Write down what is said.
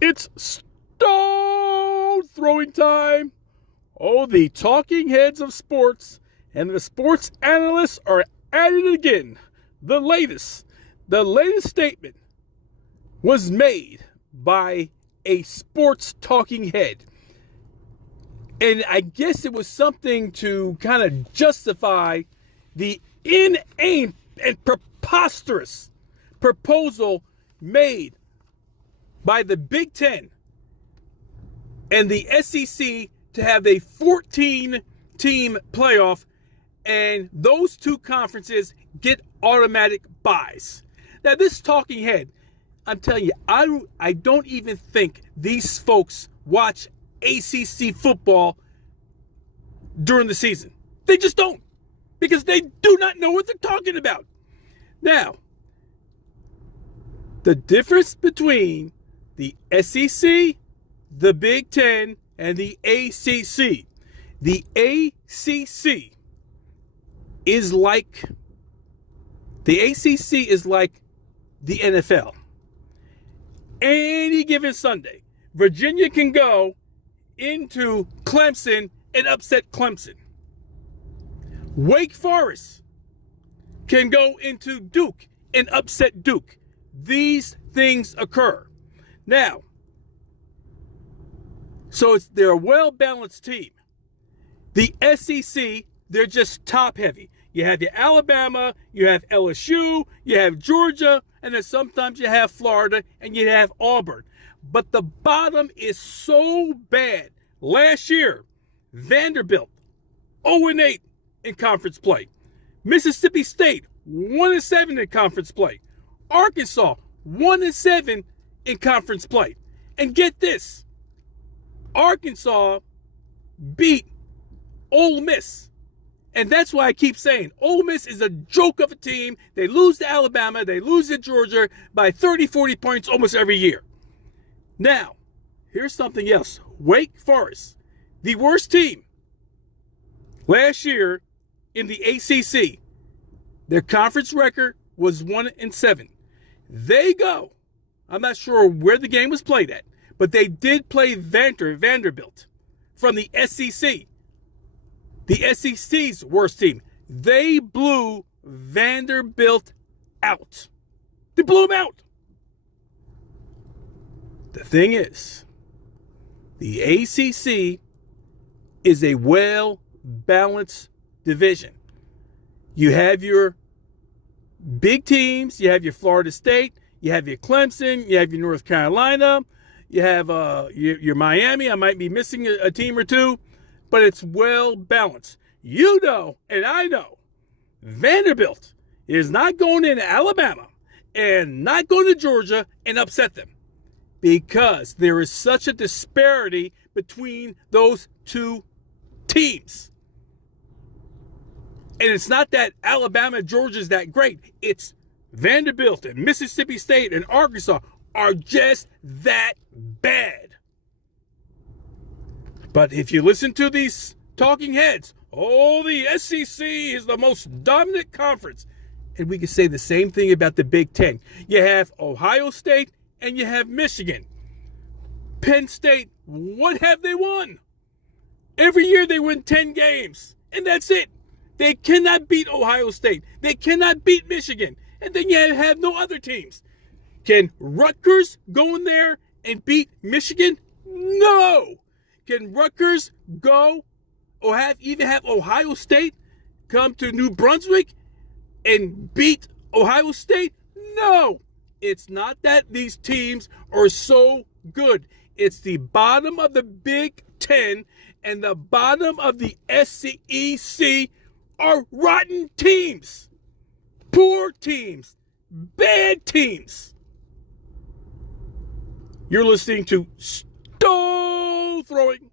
It's stone throwing time. Oh, the talking heads of sports and the sports analysts are at it again. The latest statement was made by a sports talking head. And I guess it was something to kind of justify the inane and preposterous proposal made by the Big Ten and the SEC to have a 14-team playoff, and those two conferences get automatic buys. Now, this talking head, I'm telling you, I don't even think these folks watch ACC football during the season. They just don't, because they do not know what they're talking about. Now, the difference between the SEC, the Big Ten, and the ACC. The ACC is like the NFL. Any given Sunday, Virginia can go into Clemson and upset Clemson. Wake Forest can go into Duke and upset Duke. These things occur. Now, so they're a well-balanced team. The SEC, they're just top-heavy. You have your Alabama, you have LSU, you have Georgia, and then sometimes you have Florida, and you have Auburn. But the bottom is so bad. Last year, Vanderbilt, 0-8 in conference play. Mississippi State, 1-7 in conference play. Arkansas, 1-7 in conference play. And get this, Arkansas beat Ole Miss. And that's why I keep saying Ole Miss is a joke of a team. They lose to Alabama, they lose to Georgia by 30, 40 points almost every year. Now, here's something else. Wake Forest, the worst team last year in the ACC. Their conference record was 1-7. They go, I'm not sure where the game was played at, but they did play Vanderbilt from the SEC. The SEC's worst team. They blew Vanderbilt out. They blew them out. The thing is, the ACC is a well-balanced division. You have your big teams. You have your Florida State. You have your Clemson. You have your North Carolina. You have your Miami. I might be missing a team or two, but it's well-balanced. You know, and I know, Vanderbilt is not going into Alabama and not going to Georgia and upset them, because there is such a disparity between those two teams. And it's not that Alabama and Georgia is that great. It's Vanderbilt and Mississippi State and Arkansas are just that bad. But if you listen to these talking heads, the SEC is the most dominant conference. And we can say the same thing about the Big Ten. You have Ohio State and you have Michigan. Penn State, what have they won? Every year they win 10 games, and that's it. They cannot beat Ohio State. They cannot beat Michigan. And then you have no other teams. Can Rutgers go in there and beat Michigan? No. Can Rutgers go or even have Ohio State come to New Brunswick and beat Ohio State? No. It's not that these teams are so good. It's the bottom of the Big Ten and the bottom of the SEC are rotten teams. Poor teams. Bad teams. You're listening to Stone Throwing.